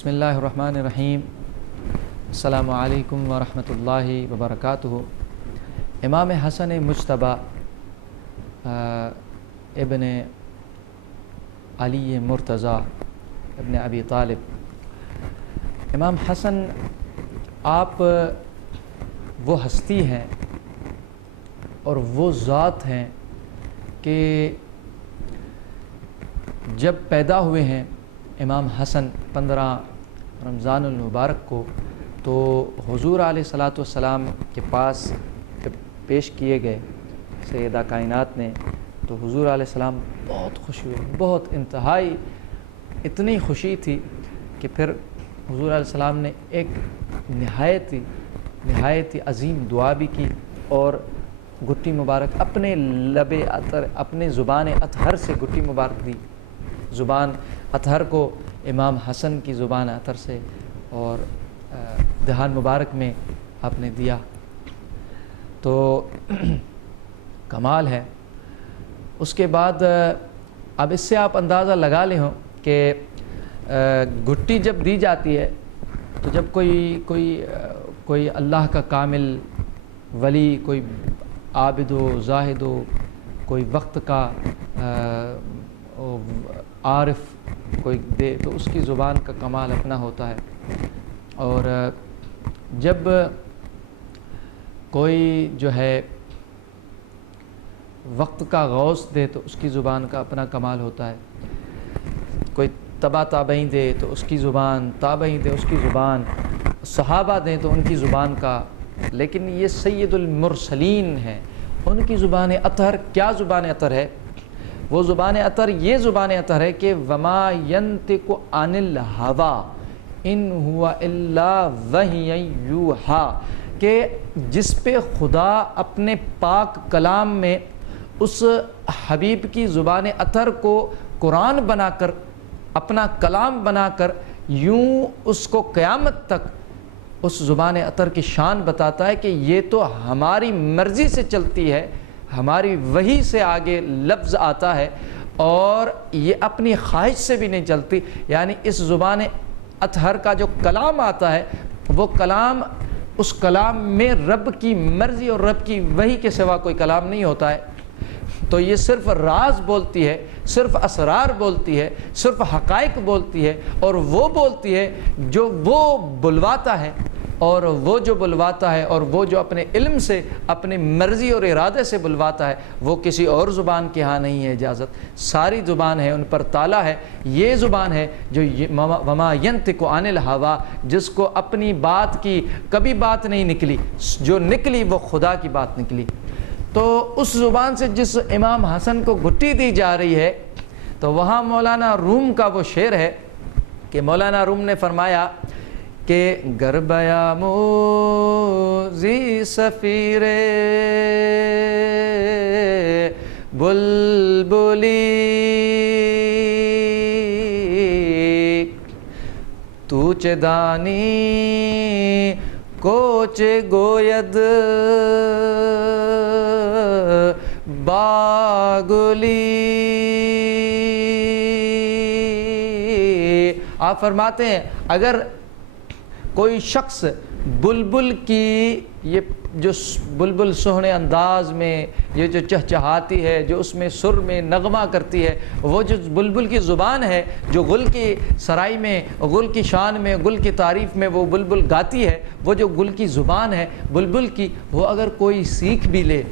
بسم اللہ الرحمن الرحیم۔ السلام علیکم ورحمۃ اللہ وبرکاتہ۔ امام حسن مجتبیٰ ابن علی مرتضیٰ ابن ابی طالب، امام حسن آپ وہ ہستی ہیں اور وہ ذات ہیں کہ جب پیدا ہوئے ہیں امام حسن 15 رمضان المبارک کو، تو حضور علیہ الصلاۃ والسلام کے پاس جب پیش کیے گئے سیدہ کائنات نے، تو حضور علیہ السلام بہت خوش ہوئے، بہت انتہائی اتنی خوشی تھی کہ پھر حضور علیہ السلام نے ایک نہایت ہی عظیم دعا بھی کی اور گٹی مبارک اپنے لب اطہر، اپنے زبان اطہر سے گٹی مبارک دی، زبان اطہر کو امام حسن کی زبان اطہر سے اور دہان مبارک میں آپ نے دیا، تو کمال ہے۔ اس کے بعد اب اس سے آپ اندازہ لگا لے ہوں کہ گٹی جب دی جاتی ہے تو جب کوئی اللہ کا کامل ولی، کوئی عابد و زاہد و کوئی وقت کا عارف کوئی دے تو اس کی زبان کا کمال اپنا ہوتا ہے، اور جب کوئی جو ہے وقت کا غوث دے تو اس کی زبان کا اپنا کمال ہوتا ہے، کوئی تابعین دے تو اس کی زبان، تابعین دے اس کی زبان، صحابہ دیں تو ان کی زبان کا، لیکن یہ سید المرسلین ہے، ان کی زبان اطہر کیا زبان اطہر ہے؟ وہ زبان اطہر یہ زبان اطہر ہے کہ وما ینطق عن الہوی ان ہوا الا وحی یوحی، کہ جس پہ خدا اپنے پاک کلام میں اس حبیب کی زبان اطہر کو قرآن بنا کر، اپنا کلام بنا کر، یوں اس کو قیامت تک اس زبان اطہر کی شان بتاتا ہے کہ یہ تو ہماری مرضی سے چلتی ہے، ہماری وحی سے آگے لفظ آتا ہے، اور یہ اپنی خواہش سے بھی نہیں چلتی، یعنی اس زبان اطہر کا جو کلام آتا ہے وہ کلام، اس کلام میں رب کی مرضی اور رب کی وحی کے سوا کوئی کلام نہیں ہوتا ہے، تو یہ صرف راز بولتی ہے، صرف اسرار بولتی ہے، صرف حقائق بولتی ہے، اور وہ بولتی ہے جو وہ بلواتا ہے، اور وہ جو بلواتا ہے اور وہ جو اپنے علم سے، اپنی مرضی اور ارادے سے بلواتا ہے، وہ کسی اور زبان کے ہاں نہیں ہے اجازت، ساری زبان ہے، ان پر تالا ہے، یہ زبان ہے جو وما ینطق عن الہوی، جس کو اپنی بات کی کبھی بات نہیں نکلی، جو نکلی وہ خدا کی بات نکلی۔ تو اس زبان سے جس امام حسن کو گٹی دی جا رہی ہے، تو وہاں مولانا روم کا وہ شعر ہے کہ مولانا روم نے فرمایا کہ گر بیاموزی سفیر بلبلی تو چه دانی کوچ گوید باگلی۔ آپ فرماتے ہیں اگر کوئی شخص بلبل کی، یہ جو بلبل سہنے انداز میں یہ جو چہچہاتی ہے، جو اس میں سر میں نغمہ کرتی ہے، وہ جو بلبل کی زبان ہے، جو گل کی سرائی میں، گل کی شان میں، گل کی تعریف میں وہ بلبل گاتی ہے، وہ جو گل کی زبان ہے بلبل کی، وہ اگر کوئی سیکھ بھی لے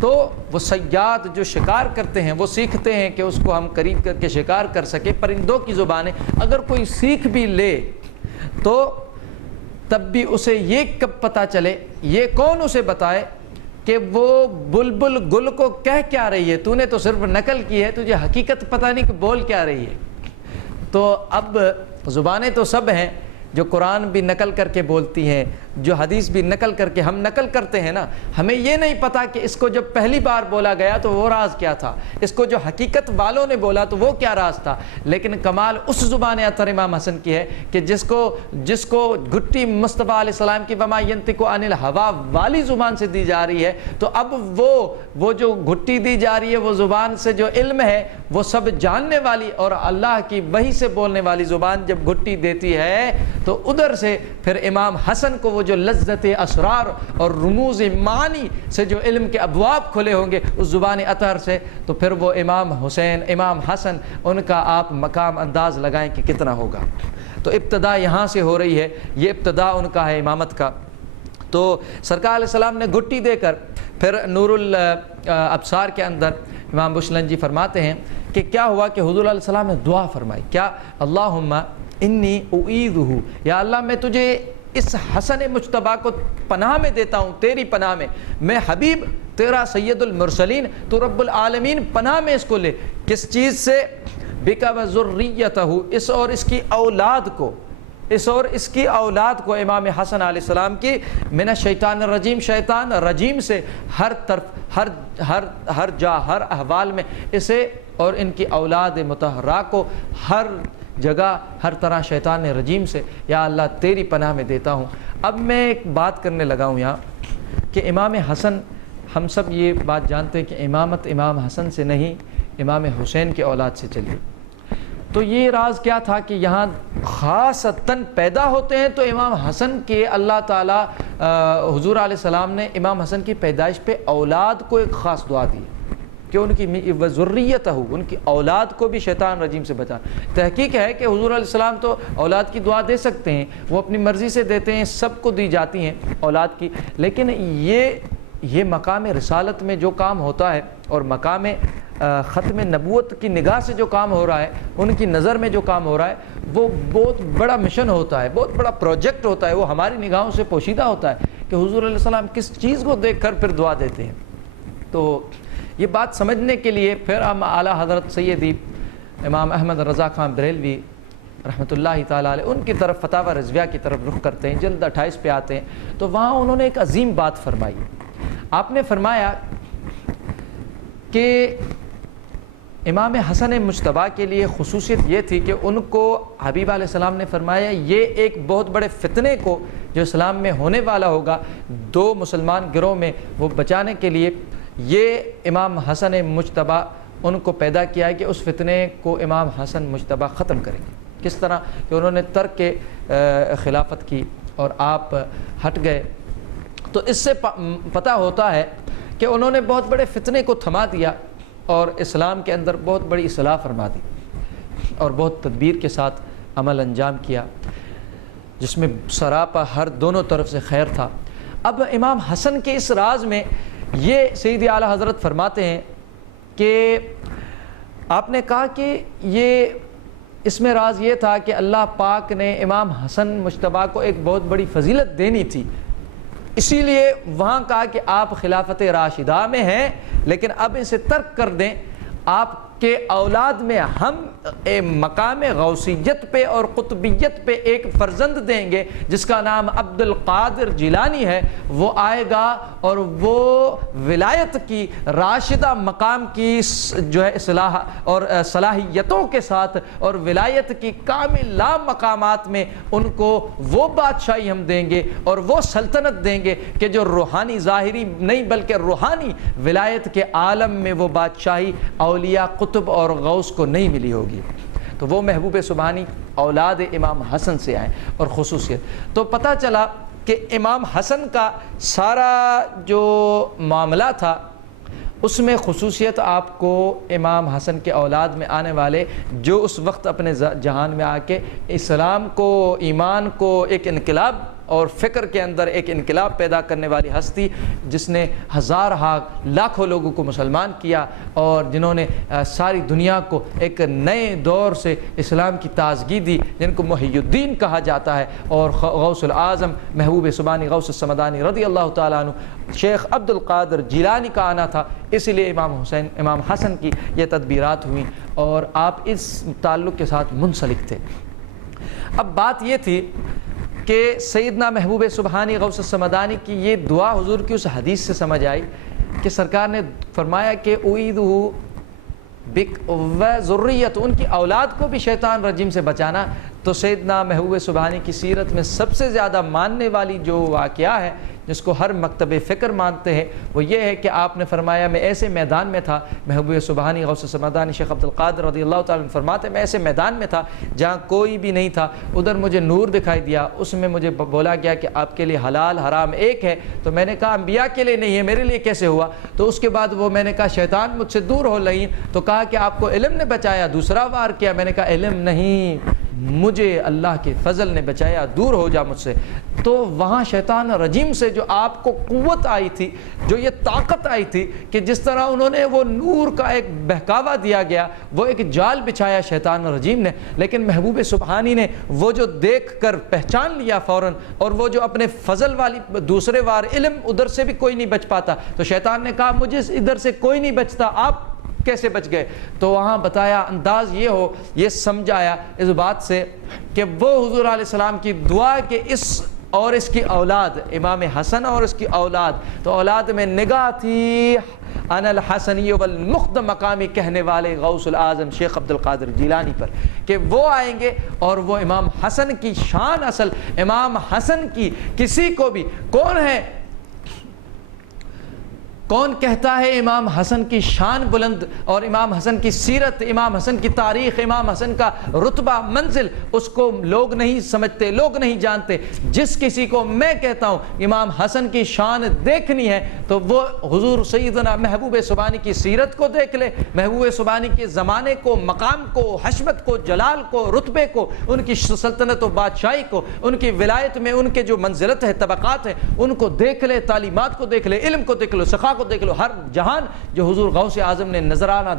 تو وہ صیاد جو شکار کرتے ہیں وہ سیکھتے ہیں کہ اس کو ہم قریب کر کے شکار کر سکے، پرندوں کی زبانیں اگر کوئی سیکھ بھی لے تو تب بھی اسے یہ کب پتہ چلے، یہ کون اسے بتائے کہ وہ بلبل گل کو کہہ کیا رہی ہے؟ تو نے تو صرف نقل کی ہے، تجھے حقیقت پتہ نہیں کہ بول کیا رہی ہے۔ تو اب زبانیں تو سب ہیں، جو قرآن بھی نقل کر کے بولتی ہیں، جو حدیث بھی نقل کر کے ہم نقل کرتے ہیں نا، ہمیں یہ نہیں پتا کہ اس کو جب پہلی بار بولا گیا تو وہ راز کیا تھا، اس کو جو حقیقت والوں نے بولا تو وہ کیا راز تھا، لیکن کمال اس زبان اطہر امام حسن کی ہے کہ جس کو گھٹی مصطفیٰ علیہ السلام کی وما ینطق عن الہوا والی زبان سے دی جا رہی ہے، تو اب وہ جو گھٹی دی جا رہی ہے وہ زبان سے جو علم ہے وہ سب جاننے والی اور اللہ کی وحی سے بولنے والی زبان جب گھٹی دیتی ہے تو ادھر سے پھر امام حسن کو وہ جو لذت اسرار اور رموز معانی سے جو علم کے ابواب کھلے ہوں گے اس زبان اطہر سے، تو پھر وہ امام حسین امام حسن ان کا آپ مقام انداز لگائیں کہ کتنا ہوگا۔ تو ابتدا یہاں سے ہو رہی ہے، یہ ابتدا ان کا ہے امامت کا۔ تو سرکار علیہ السلام نے گھٹی دے کر پھر نور الابصار کے اندر امام بشلنجی فرماتے ہیں کہ کیا ہوا کہ حضور علیہ السلام نے دعا فرمائی، کیا اللہم انی اعیذہ، یا اللہ میں تجھے اس حسن مجتبیٰ کو پناہ میں دیتا ہوں، تیری پناہ میں حبیب تیرا سید المرسلین تو رب العالمین پناہ میں اس کو لے، کس چیز سے؟ بک وذریتہ، اس اور اس کی اولاد کو امام حسن علیہ السلام کی من الشیطان الرجیم، شیطان رجیم سے ہر طرف ہر جا ہر احوال میں اسے اور ان کی اولاد مطہرہ کو ہر جگہ ہر طرح شیطان رجیم سے یا اللہ تیری پناہ میں دیتا ہوں۔ اب میں ایک بات کرنے لگا ہوں یہاں کہ امام حسن، ہم سب یہ بات جانتے ہیں کہ امامت امام حسن سے نہیں امام حسین کے اولاد سے چلی، تو یہ راز کیا تھا کہ یہاں خاصتاً پیدا ہوتے ہیں تو امام حسن کے اللہ تعالیٰ حضور علیہ السلام نے امام حسن کی پیدائش پہ اولاد کو ایک خاص دعا دی کہ ان کی وذریتہ، ان کی اولاد کو بھی شیطان رجیم سے بچا۔ تحقیق ہے کہ حضور علیہ السلام تو اولاد کی دعا دے سکتے ہیں، وہ اپنی مرضی سے دیتے ہیں، سب کو دی جاتی ہیں اولاد کی، لیکن یہ مقام رسالت میں جو کام ہوتا ہے اور مقام ختم نبوت کی نگاہ سے جو کام ہو رہا ہے، ان کی نظر میں جو کام ہو رہا ہے، وہ بہت بڑا مشن ہوتا ہے، بہت بڑا پروجیکٹ ہوتا ہے، وہ ہماری نگاہوں سے پوشیدہ ہوتا ہے کہ حضور علیہ السلام کس چیز کو دیکھ کر پھر دعا دیتے ہیں۔ تو یہ بات سمجھنے کے لیے پھر ہم اعلیٰ حضرت سیدی امام احمد رضا خان بریلوی رحمۃ اللہ تعالیٰ علیہ ان کی طرف فتاوی رضویہ کی طرف رخ کرتے ہیں، جلد 28 پہ آتے ہیں، تو وہاں انہوں نے ایک عظیم بات فرمائی۔ آپ نے فرمایا کہ امام حسن مجتبیٰ کے لیے خصوصیت یہ تھی کہ ان کو حبیب علیہ السلام نے فرمایا یہ ایک بہت بڑے فتنے کو جو اسلام میں ہونے والا ہوگا دو مسلمان گروہ میں، وہ بچانے کے لیے یہ امام حسن مجتبیٰ ان کو پیدا کیا ہے کہ اس فتنے کو امام حسن مجتبیٰ ختم کریں گے۔ کس طرح کہ انہوں نے ترک خلافت کی اور آپ ہٹ گئے، تو اس سے پتہ ہوتا ہے کہ انہوں نے بہت بڑے فتنے کو تھما دیا اور اسلام کے اندر بہت بڑی اصلاح فرما دی اور بہت تدبیر کے ساتھ عمل انجام کیا، جس میں سراپا ہر دونوں طرف سے خیر تھا۔ اب امام حسن کے اس راز میں یہ سیدی اعلیٰ حضرت فرماتے ہیں کہ آپ نے کہا کہ یہ اس میں راز یہ تھا کہ اللہ پاک نے امام حسن مجتبیٰ کو ایک بہت بڑی فضیلت دینی تھی، اسی لیے وہاں کہا کہ آپ خلافت راشدہ میں ہیں لیکن اب اسے ترک کر دیں، آپ کے اولاد میں ہم مقام غوثیت پہ اور قطبیت پہ ایک فرزند دیں گے جس کا نام عبد القادر جیلانی ہے، وہ آئے گا اور وہ ولایت کی راشدہ مقام کی جو ہے اصلاح اور صلاحیتوں کے ساتھ اور ولایت کی کامل لا مقامات میں ان کو وہ بادشاہی ہم دیں گے اور وہ سلطنت دیں گے کہ جو روحانی ظاہری نہیں بلکہ روحانی ولایت کے عالم میں وہ بادشاہی اولیاء قطب اور غوث کو نہیں ملی ہوگی۔ تو وہ محبوب سبحانی اولاد امام حسن سے آئے اور خصوصیت تو پتہ چلا کہ امام حسن کا سارا جو معاملہ تھا اس میں خصوصیت آپ کو امام حسن کے اولاد میں آنے والے جو اس وقت اپنے جہان میں آ کے اسلام کو ایمان کو ایک انقلاب اور فکر کے اندر ایک انقلاب پیدا کرنے والی ہستی جس نے ہزارہا لاکھوں لوگوں کو مسلمان کیا اور جنہوں نے ساری دنیا کو ایک نئے دور سے اسلام کی تازگی دی، جن کو محی الدین کہا جاتا ہے، اور غوث العظم محبوب سبحانی غوث السمدانی رضی اللہ تعالیٰ عنہ شیخ عبد القادر جیلانی کا آنا تھا، اسی لیے امام حسن کی یہ تدبیرات ہوئیں اور آپ اس تعلق کے ساتھ منسلک تھے۔ اب بات یہ تھی کہ سیدنا محبوب سبحانی غوث السمدانی کی یہ دعا حضور کی اس حدیث سے سمجھ آئی کہ سرکار نے فرمایا کہ اعیدہ بک و ذریت، ان کی اولاد کو بھی شیطان رجیم سے بچانا۔ تو سیدنا محبوب سبحانی کی سیرت میں سب سے زیادہ ماننے والی جو واقعہ ہے، جس کو ہر مکتب فکر مانتے ہیں، وہ یہ ہے کہ آپ نے فرمایا میں ایسے میدان میں تھا، محبوب سبحانی غوث السمدانی شیخ عبد القادر رضی اللہ تعالیٰ عنہ فرماتے ہیں میں ایسے میدان میں تھا جہاں کوئی بھی نہیں تھا، ادھر مجھے نور دکھائی دیا، اس میں مجھے بولا گیا کہ آپ کے لیے حلال حرام ایک ہے۔ تو میں نے کہا انبیاء کے لیے نہیں ہے، میرے لیے کیسے ہوا؟ تو اس کے بعد وہ میں نے کہا شیطان مجھ سے دور ہو رہی، تو کہا کہ آپ کو علم نے بچایا، دوسرا وار کیا؟ میں نے کہا علم نہیں، مجھے اللہ کے فضل نے بچایا، دور ہو جا مجھ سے۔ تو وہاں شیطان رجیم سے جو آپ کو قوت آئی تھی، جو یہ طاقت آئی تھی کہ جس طرح انہوں نے وہ نور کا ایک بہکاوا دیا گیا، وہ ایک جال بچھایا شیطان رجیم نے، لیکن محبوب سبحانی نے وہ جو دیکھ کر پہچان لیا فوراً، اور وہ جو اپنے فضل والی دوسرے وار علم ادھر سے بھی کوئی نہیں بچ پاتا، تو شیطان نے کہا مجھے ادھر سے کوئی نہیں بچتا، آپ کیسے بچ گئے؟ تو وہاں بتایا انداز یہ سمجھایا اس بات سے کہ وہ حضور علیہ السلام کی دعا کہ اس کی اولاد امام حسن اور اس کی اولاد، تو اولاد میں نگاہ تھی انا الحسنی والمخد مقامی کہنے والے غوث الاعظم شیخ عبد القادر جیلانی پر، کہ وہ آئیں گے اور وہ امام حسن کی شان، اصل امام حسن کی کسی کو بھی کون کہتا ہے امام حسن کی شان بلند اور امام حسن کی سیرت، امام حسن کی تاریخ، امام حسن کا رتبہ منزل اس کو لوگ نہیں سمجھتے، لوگ نہیں جانتے۔ جس کسی کو میں کہتا ہوں امام حسن کی شان دیکھنی ہے تو وہ حضور سیدنا محبوب سبحانی کی سیرت کو دیکھ لے، محبوب سبحانی کے زمانے کو، مقام کو، حشمت کو، جلال کو، رتبے کو، ان کی سلطنت و بادشاہی کو، ان کی ولایت میں ان کے جو منزلت ہے، طبقات ہیں، ان کو دیکھ لے، تعلیمات کو دیکھ لے، علم کو دیکھ لو، سخا کو دیکھ لو، ہر جہان جو حضور غوث اعظم نے نظارہ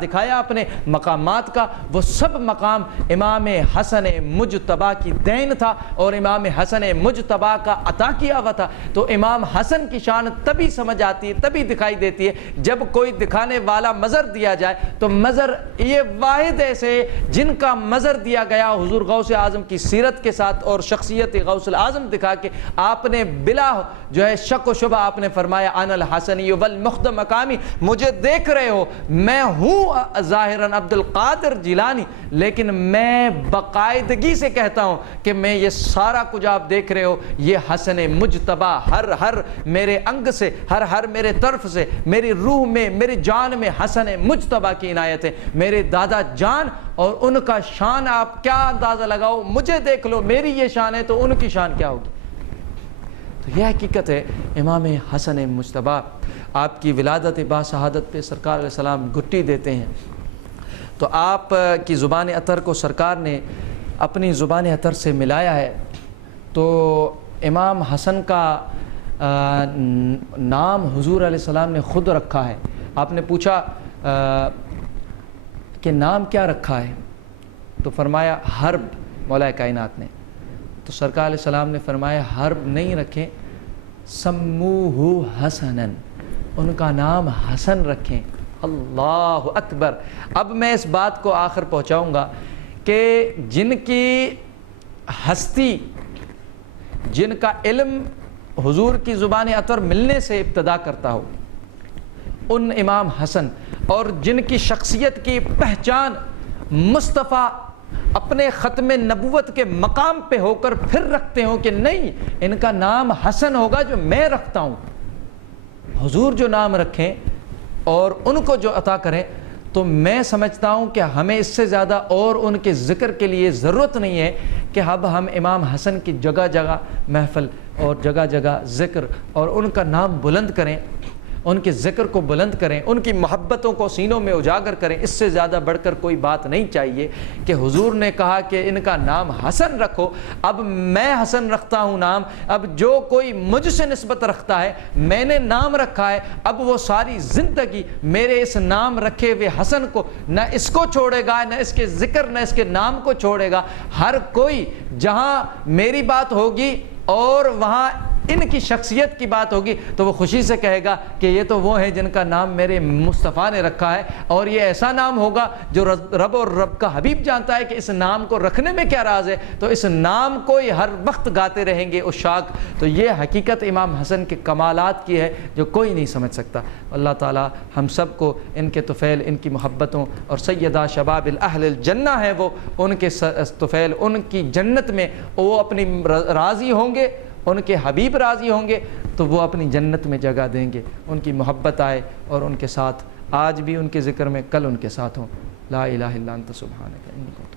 دکھایا اپنے مقامات کا، وہ سب مقام امام حسن مجتبی کی دین تھا اور امام حسن مجتبی کا عطا کیا ہوا تھا۔ تو امام حسن کی شان تبھی سمجھ آتی ہے، تبھی دکھائی دیتی ہے جب کوئی دکھانے والا مظہر دیا جائے۔ تو مظہر یہ واحد ایسے جن کا مظہر دیا گیا حضور غوث اعظم کی سیرت کے ساتھ اور شخصیت غوث الاعظم دکھا کے آپ نے بلا جو ہے شک و شبہ آپ نے فرمایا انا الحسنی والمخد مقامی، مجھے دیکھ رہے ہو میں ہوں ظاہراً عبد القادر جیلانی، لیکن میں باقاعدگی سے کہتا ہوں کہ میں یہ سارا کچھ آپ دیکھ رہے ہو یہ حسن مجتبی ہر میرے انگ سے، ہر میرے طرف سے، میری روح میں، میری جان میں حسن مجتبی کی عنایت ہے۔ میرے دادا جان اور ان کا شان آپ کیا اندازہ لگاؤ، مجھے دیکھ لو، میری یہ شان ہے تو ان کی شان کیا ہوگی۔ تو یہ حقیقت ہے امام حسن مجتبی، آپ کی ولادت با شہادت پہ سرکار علیہ السلام گھٹی دیتے ہیں، تو آپ کی زبان عطر کو سرکار نے اپنی زبان عطر سے ملایا ہے۔ تو امام حسن کا نام حضور علیہ السلام نے خود رکھا ہے۔ آپ نے پوچھا کہ نام کیا رکھا ہے؟ تو فرمایا حرب، مولا کائنات نے۔ تو سرکار علیہ السلام نے فرمایا حرب نہیں رکھیں، سموہ حسنن، ان کا نام حسن رکھیں۔ اللہ اکبر۔ اب میں اس بات کو آخر پہنچاؤں گا کہ جن کی ہستی، جن کا علم حضور کی زبان عطر ملنے سے ابتدا کرتا ہو، ان امام حسن، اور جن کی شخصیت کی پہچان مصطفیٰ اپنے ختم نبوت کے مقام پہ ہو کر پھر رکھتے ہوں کہ نہیں ان کا نام حسن ہوگا جو میں رکھتا ہوں، حضور جو نام رکھیں اور ان کو جو عطا کریں، تو میں سمجھتا ہوں کہ ہمیں اس سے زیادہ اور ان کے ذکر کے لیے ضرورت نہیں ہے کہ اب ہم امام حسن کی جگہ جگہ محفل اور جگہ جگہ ذکر اور ان کا نام بلند کریں، ان کے ذکر کو بلند کریں، ان کی محبتوں کو سینوں میں اجاگر کریں۔ اس سے زیادہ بڑھ کر کوئی بات نہیں چاہیے کہ حضور نے کہا کہ ان کا نام حسن رکھو، اب میں حسن رکھتا ہوں نام، اب جو کوئی مجھ سے نسبت رکھتا ہے میں نے نام رکھا ہے، اب وہ ساری زندگی میرے اس نام رکھے ہوئے حسن کو نہ اس کو چھوڑے گا، نہ اس کے ذکر، نہ اس کے نام کو چھوڑے گا۔ ہر کوئی جہاں میری بات ہوگی اور وہاں ان کی شخصیت کی بات ہوگی تو وہ خوشی سے کہے گا کہ یہ تو وہ ہیں جن کا نام میرے مصطفیٰ نے رکھا ہے، اور یہ ایسا نام ہوگا جو رب اور رب کا حبیب جانتا ہے کہ اس نام کو رکھنے میں کیا راز ہے، تو اس نام کو یہ ہر وقت گاتے رہیں گے عشاق۔ تو یہ حقیقت امام حسن کے کمالات کی ہے جو کوئی نہیں سمجھ سکتا۔ اللہ تعالی ہم سب کو ان کے طفیل، ان کی محبتوں، اور سیدہ شباب الاہل الجنہ ہیں وہ، ان کے طفیل ان کی جنت میں وہ اپنی راضی ہوں گے، ان کے حبیب راضی ہوں گے تو وہ اپنی جنت میں جگہ دیں گے، ان کی محبت آئے اور ان کے ساتھ آج بھی ان کے ذکر میں، کل ان کے ساتھ ہوں۔ لا الہ الا انت سبحانک انی کنت